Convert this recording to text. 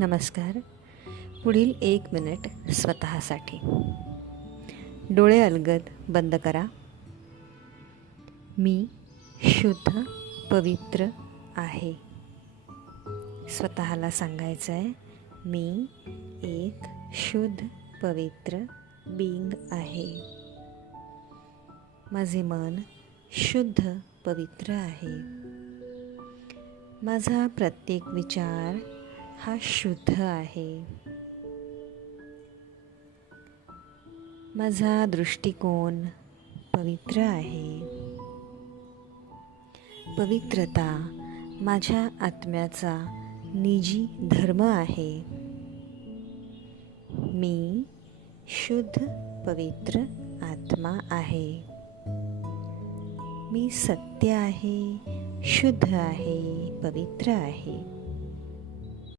नमस्कार. पुढील 1 मिनिट स्वतःसाठी. डोळे अलगद बंद करा. मी शुद्ध पवित्र आहे. स्वतःला सांगायचं आहे, मी एक शुद्ध पवित्र बीइंग आहे. माझे मन शुद्ध पवित्र आहे. माझा प्रत्येक विचार हा शुद्ध आहे. माझा दृष्टिकोन पवित्र आहे. पवित्रता माझ्या आत्म्याचा निजी धर्म आहे. मी शुद्ध पवित्र आत्मा आहे. मी सत्य आहे, शुद्ध आहे, पवित्र आहे.